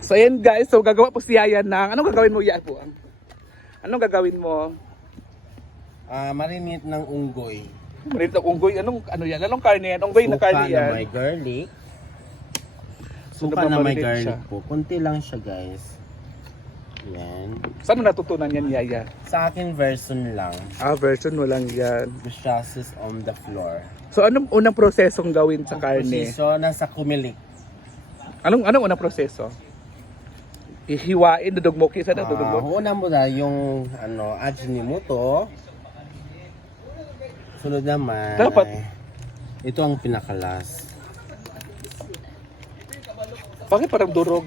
So ayan guys, so gagawa po si Yaya ng, anong gagawin mo Yaya po? Anong gagawin mo? Marinate ng unggoy. Marinate ng unggoy, ano yan? Anong karne yan? Unggoy na karne Suka yan? na may garlic. So, Suka na may nagmamarinate garlic siya. po. Kunti lang siya guys. Yan. Saan mo natutunan yan Yaya? Sa akin version lang. Version mo lang yan. The sauces on the floor. So anong unang prosesong gawin sa Ang karne? proseso nasa kumilik. Anong unang proseso? Ihiwain, dudugmoki sa dudugmok. Una mo na yung Ajinomoto. Sunod naman. Dapat. Ito ang pinakalas. Bakit parang durog?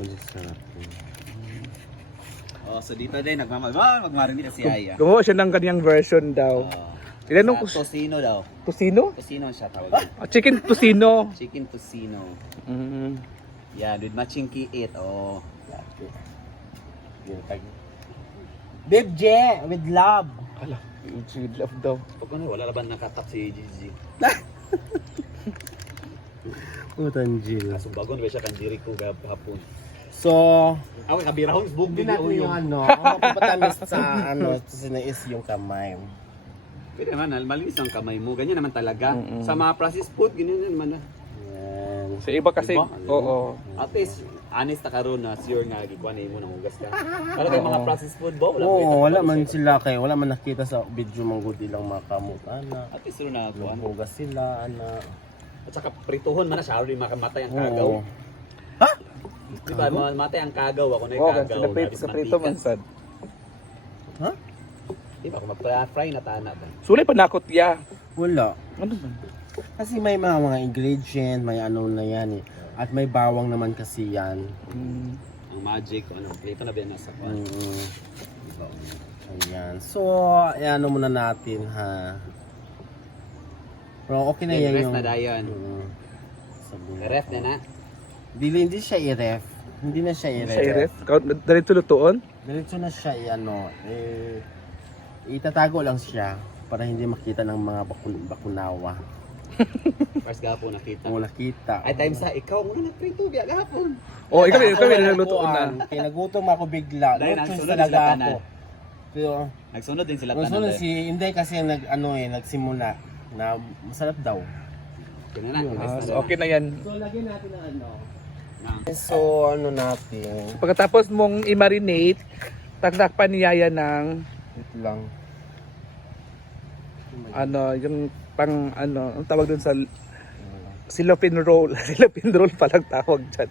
Masarap yun. So dito din magmarinate na si Yaya. Gumawa siya ng kanyang version daw. Ilan nung Tocino daw. Tocino? Tocino siya tawag. Chicken tocino. Chicken tocino. Mm. Yan, with matching kiit. Oh. Babe J, with love. Ala, with love daw. Pag ano, wala laban nakatak si Gigi. Utanjil. Sumbagon ba siya kan Jericho hapon. So, Ako kabirahon bug hindi di natin yung ang mapapatamis sa sinais yung kamay. Pwede naman, malinis ang kamay mo. Ganyan naman talaga. Sa mga processed food, ganyan naman na. Yan. Sa iba kasi, Diba? oo. At least, honest na karon na sure nga gikuha na mo nang hugas ka. Pero kay mga processed food ba? Wala Oo, wala man sila kay wala man nakita sa video mang good ilang makamot ana. At least sure na kuha. Hugas sila ana. At saka prituhon man na siya, already makamatay ang kagaw. Oo. Diba, mamatay ang kagaw. Ako na yung Oo, kagaw. sa prito man sad. Ha? Diba, kung mag-fry na tana ba? Sulay pa nakot ya. Wala. Ano man? Kasi may mga ingredient, may ano na yan eh. At may bawang naman kasi yan. Mm. Ang magic, ano, plito na ba yan nasa kwan? Diba? Ayan. So, ano muna natin ha. Pero okay na yan Ref yung... na dayon. Sabi Ref na na. Hindi siya i-ref. Hindi na siya i-ref. Sa iref, diretso lutuon. Diretso na siya itatago lang siya para hindi makita ng mga bakunawa. First gapo nakita. Kung nakita. Ay, time sa ikaw muna nagprito biya gahapon. Oh, ikaw Ako yung naglutuon na. Kinagutom ako bigla. Dahil No choice nagsunod talaga sila ako. tanan. Pero, Nagsunod din sila sunod tanan. si Inday kasi nagsimula na masarap daw. Kaya na, So, okay na yan. So, lagyan natin ng ano. na. So, ano natin. Pagkatapos mong i-marinate, taktakpan ni Yaya ng Ito lang. yung ang tawag dun sa cellophane roll. Cellophane roll palang tawag dyan.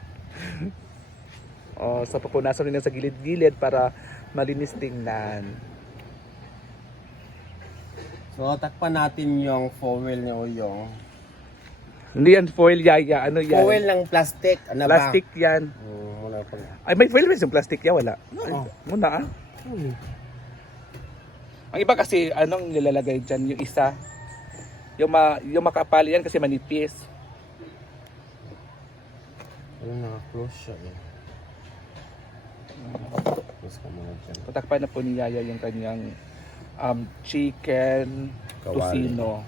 So papunasan rin sa gilid-gilid para malinis tingnan. So, takpan natin yung foil ni Oyong. Hindi yan foil Yaya, ano yan? Foil ng plastic. Ano Plastic yan. Muna pang... Ay, may foil ba yung plastic yan? Wala. Oo. Muna Ang iba kasi, anong nilalagay dyan? Yung isa. Yung makapal yan kasi manipis. Ayun, naka-close siya eh. Close ka muna dyan. Patakpan na po ni Yaya yung kanyang chicken Kawali. tocino.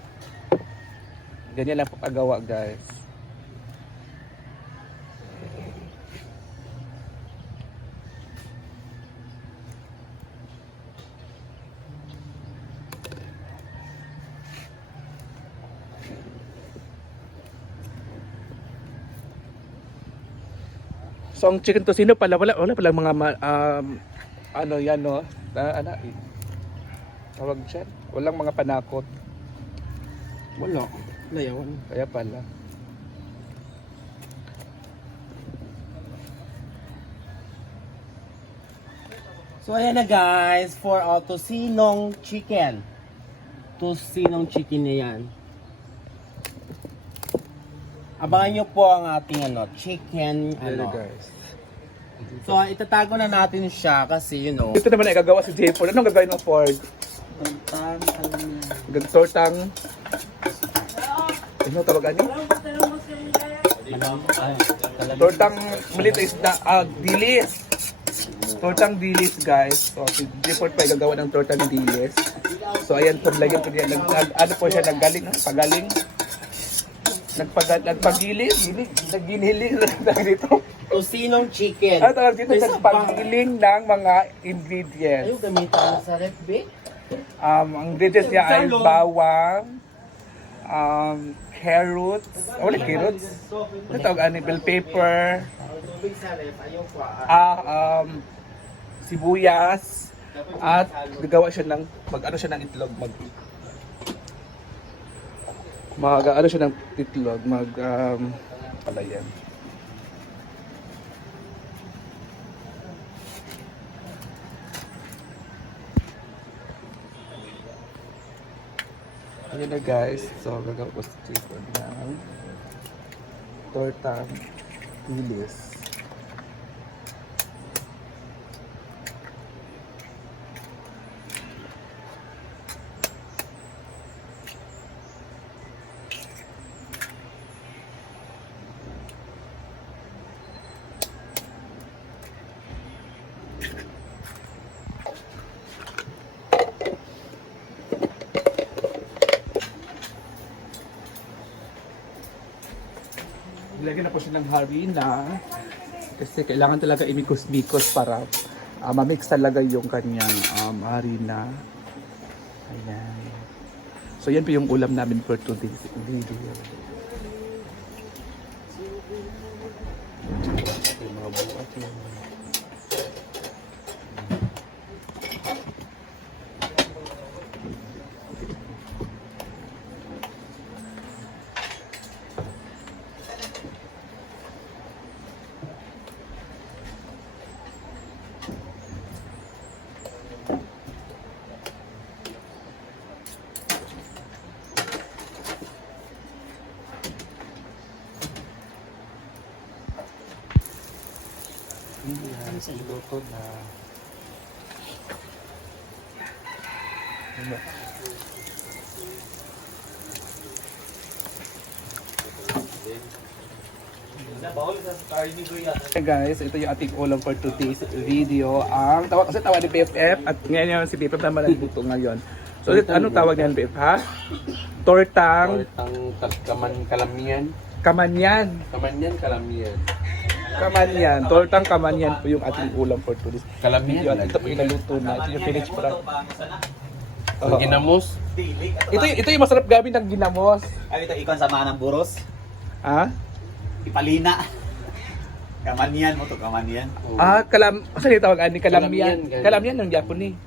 Ganyan lang papagawa guys. So ang chicken tocino pala wala pala mga ano yan no? Tawag siya. Walang mga panakot. Wala. Layawan. Kaya pala. So ayan na guys, for tocinong chicken. Tocinong chicken na yan. Abangan nyo po ang ating chicken Guys. So itatago na natin siya kasi Ito naman ay gagawa si J. Ford. Anong gagawin mo Ford? Tortang. Ano tawagan niyo? Tortang malit is dilis. Tortang dilis guys. So si J. Ford pa ay gagawa ng tortang dilis. So ayan po lagyan ko niya. Ano po siya naggaling? Pagaling. naginiling dito. Tosinong chicken. Ano tawag dito? Isa pa. Nagpagiling ng mga ingredients. Ayaw gamitan sa ref, be. Ang ingredients niya ay bawang, carrots, wala carrots. Ano tawag? Bell pepper, Tubig sa ref, ayaw pa. sibuyas, at gagawa siya ng, mag-ano siya ng itlog, mag-ano siya ng itlog, palayan. Ayan na guys, so gagawa ko sa chicken ng tortang dilis. Ilagyan na po siya ng harina kasi kailangan talaga imikos-mikos para ma-mix talaga yung kanyang harina. Ayan. So yan po yung ulam namin for today's video. Mga buhat yun. Yan, luto na. Hey guys, ito yung ating ulam for today's video. Ang tawag kasi tawag ni BFF at ngayon si BFF naman nagluto ngayon. So anong tawag niyan BFF ha? Tortang Kalamian. kamanyan. Kalamian. Kamanyan. Tortang kamanyan po yung ating ulam for today's Kalamian. video. At ito po yung naluto na. Ito yung finished product. Ang ginamos. Ito yung masarap gawin ng ginamos. Ay, ito ikon sama ng buros. Ha? Ipalina. Kamanyan mo to, kamanyan. Saan yung tawag? Kalamian. Kalamian. Kalamian ng Japanese.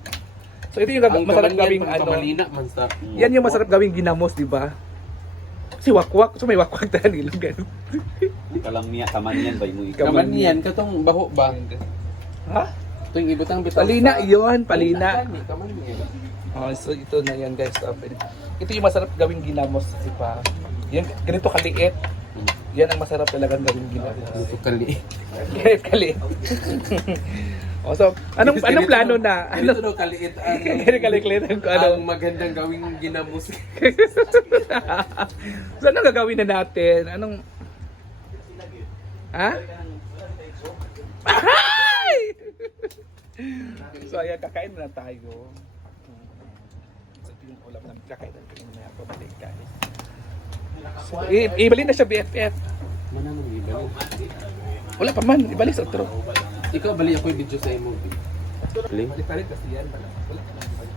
So ito yung masarap gawing Kamalina man sa. Yan yung masarap gawing ginamos, di ba? Si wakwak. So may wakwak tayo nilang ganun. Kamanyan ba yung Kamanyan katong baho ba? Ha? Ito yung ibutang bitaw. Palina yun. Palina. Kamanyan. Oh, so ito na yan guys. Ito yung masarap gawing ginamos, di ba? Yan, ganito kaliit. Yan ang masarap talagang gawing ginamos. Ito kali. Kaliit. Oh, so, anong plano na? Ito daw kaliit ang Kaliit ko ano. ang magandang gawing ginamos. So, anong gagawin na natin? Anong... Ha? Ay! So, ayan, kakain na tayo. So, ito yung ulam namin. Kakain na tayo na pabalik, guys. So, ibalik na siya, BFF. Mana nang ibalik? Wala pa man, ibalik sa otro. Ikaw bali ako yung video sa imo. Balik. Balik kasi yan. Wala pa man ibalik.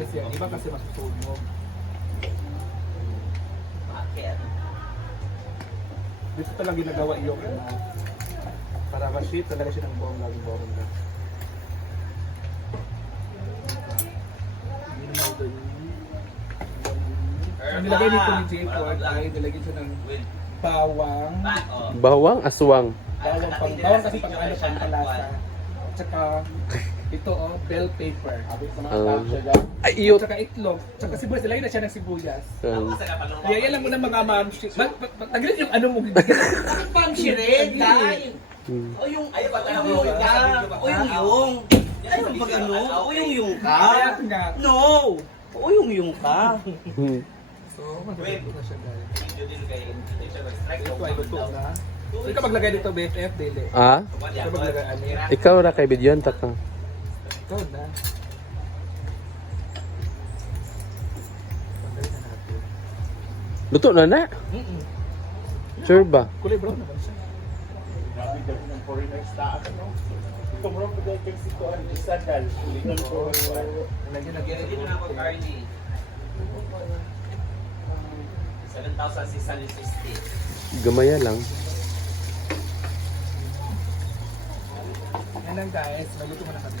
Kasi yan, iba kasi masusunog. Dito talaga ginagawa yung para ma-shape talaga siya ng buong na. Ang nilagay dito ni J4 ay nilagay siya ng bawang. Bawang aswang. Bawang kasi pang ano, pang palasa. At saka ito bell pepper. Ay iyo. At saka itlog. At saka sibuyas. Nilagay na siya ng sibuyas. Yan lang muna mga mamshi. Tagilid yung ano mo. Pang shired, dahil. O yung, ay, patang yung ka. O yung. Ay, pag ano? O yung ka. Kaya nga. No! O yung ka. So, magluto na siya guys. Ito ay luto na. So, ikaw maglagay dito BFF, dili. Ah? Ikaw maglagay ano. Ikaw ra kay video takang. Ikaw na. Pagay na natin. Luto na na? Sure ba? Kulay brown naman siya. Lagyan mo na ako Carly. 7,660. Gamaya lang. Yan lang guys, maluto mo na kami.